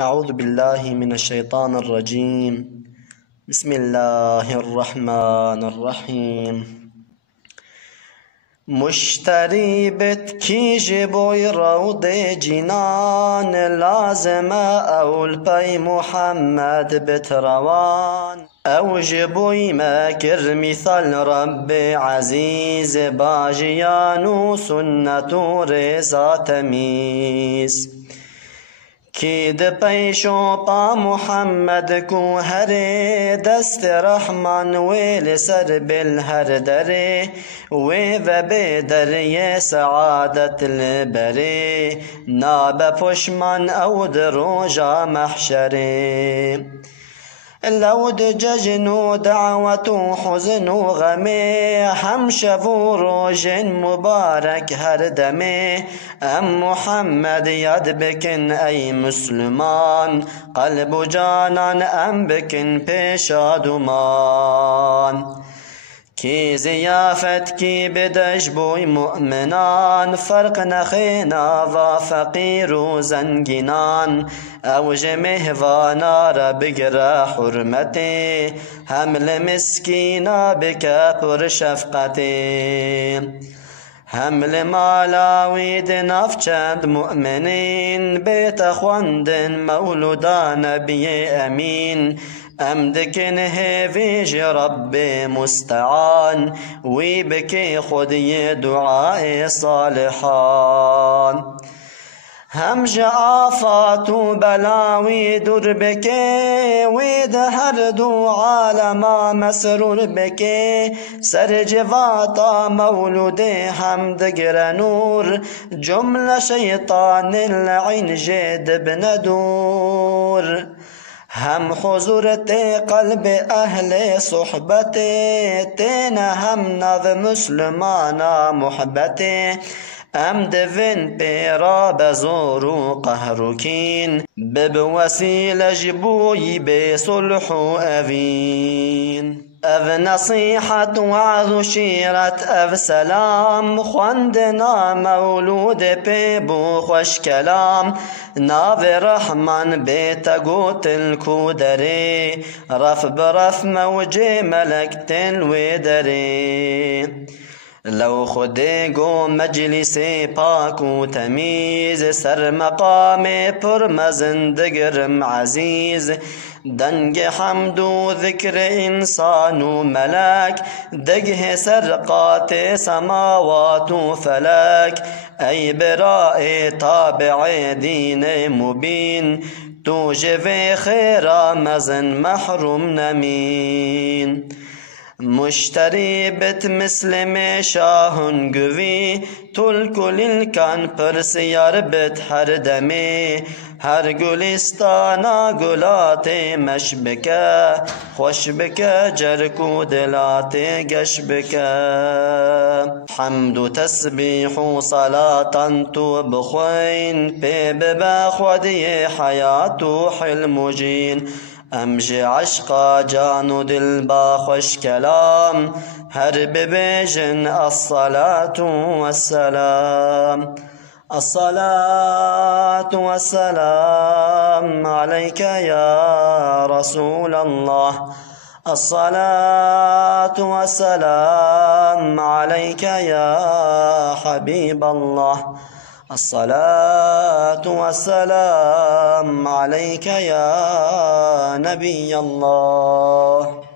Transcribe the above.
أعوذ بالله من الشيطان الرجيم. بسم الله الرحمن الرحيم. مشتري بتكي جبوي روض جنان لازم أول بي محمد بتروان أو جبوي ماكر مثل رب عزيز باجيان سنة رزا تميز كيد بيشو با محمد کو هره دست رحمان ويل سر بالهر دري و بدري سعادة البري ناب پشمان او دروجا محشري لو دججن دعوة حزن غمي هم شفو روج مبارك هر دمي ام محمد يد بكن اي مسلمان قلب جانان ام بكن پیشادمان کی زیافت کی بدش بوی مؤمنان فرق نخینا و فقیر و زنگینان اوج مهوانا را بگر حرمتی حمل مسکینا بکا پر شفقتی حمل مالاوید نفچند مؤمنین بیت خواندن مولودا نبی امین امدكن هيفيج رب مستعان ويبكي خدي دعاء صالحان همج آفات بلاوي در بكي ويدهر دو عالما مسرور بكي سر جواتا مولود حمد گر نور جملة شيطان اللعين جد بندور هم حضورت قلب اهل صحبت تین هم نظ مسلمانا محبت ام دوین پیرا بزور و قهرکین ببوسیل جبوی بصلح اوین اف نصيحة وعظ شيرت اف سلام خواندنا مولود بيبو خوش كلام ناف رحمن بيتا قوت الكودري رف برف موجي ملك تلويدري لو خديگو مجلسي پاكو تميز سر مقام پر مزندگرم عزيز دنگ حمد و ذکر انسان و ملک دگه سرقات سماوات و فلک ای براء تابع دین مبین تو جوه خیرا مزن محروم نمین مشتری بت مسلم شاهن گوی تلکل الکان پرسیار بت هر دمی هر گلستانا گلات مشبکه خوش بکه جرکو دلات گش بکه حمد و تسبیح و صلاة تو بخوین پی ببا خودی حیات و حلم و جین امج عشقا جان و دل با خوش کلام هر ببیجن الصلاة والسلام الصلاة والسلام عليك يا رسول الله الصلاة والسلام عليك يا حبيب الله الصلاة والسلام عليك يا نبي الله.